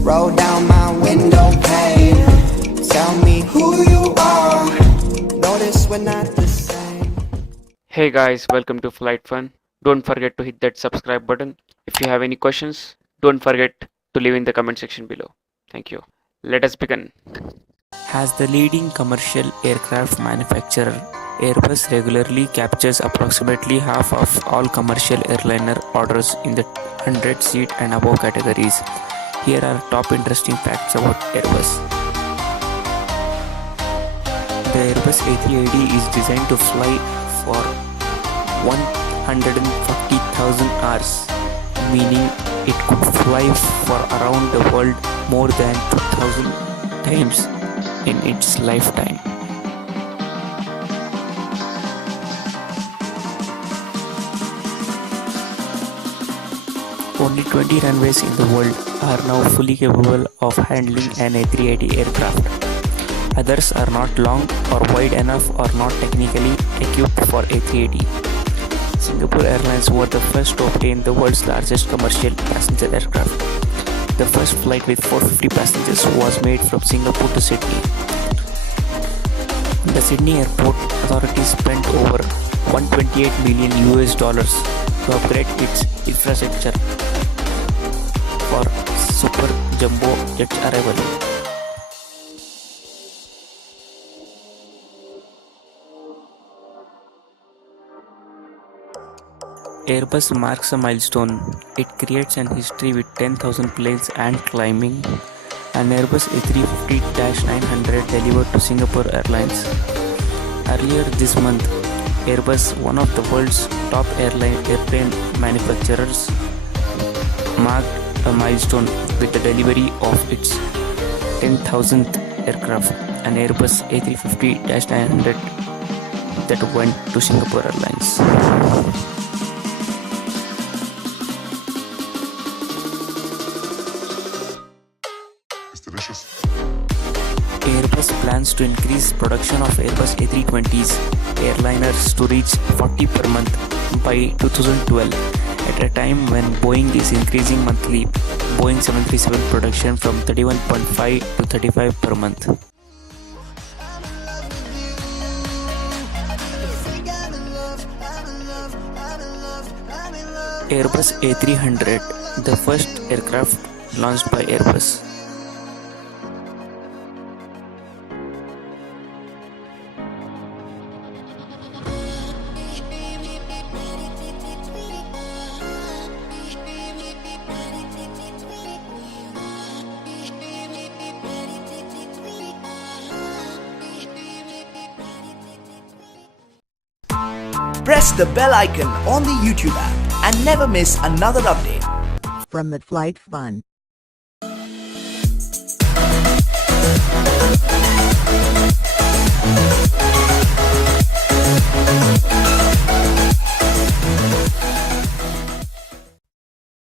Roll down my window pane. Tell me who you are. Notice we're not the same. Hey guys, welcome to Flight Fun. Don't forget to hit that subscribe button. If you have any questions, don't forget to leave in the comment section below. Thank you. Let us begin. As the leading commercial aircraft manufacturer, Airbus regularly captures approximately half of all commercial airliner orders in the 100-seat and above categories. Here are top interesting facts about Airbus. The Airbus A380 is designed to fly for 140,000 hours, meaning it could fly for around the world more than 2,000 times in its lifetime. Only 20 runways in the world are now fully capable of handling an A380 aircraft. Others are not long or wide enough or not technically equipped for A380. Singapore Airlines were the first to obtain the world's largest commercial passenger aircraft. The first flight with 450 passengers was made from Singapore to Sydney. The Sydney Airport Authority spent over $128 million to upgrade its infrastructure for super jumbo jet arrival. Airbus marks a milestone. It creates an history with 10,000 planes and climbing. An Airbus A350-900 delivered to Singapore Airlines. Earlier this month, Airbus, one of the world's top airplane manufacturers, marked a milestone with the delivery of its 10,000th aircraft, an Airbus A350-900 that went to Singapore Airlines. Airbus plans to increase production of Airbus A320s airliners to reach 40 per month by 2012, at a time when Boeing is increasing monthly Boeing 737 production from 31.5 to 35 per month. Airbus A300, the first aircraft launched by Airbus. Press the bell icon on the YouTube app and never miss another update. From the Flight Fun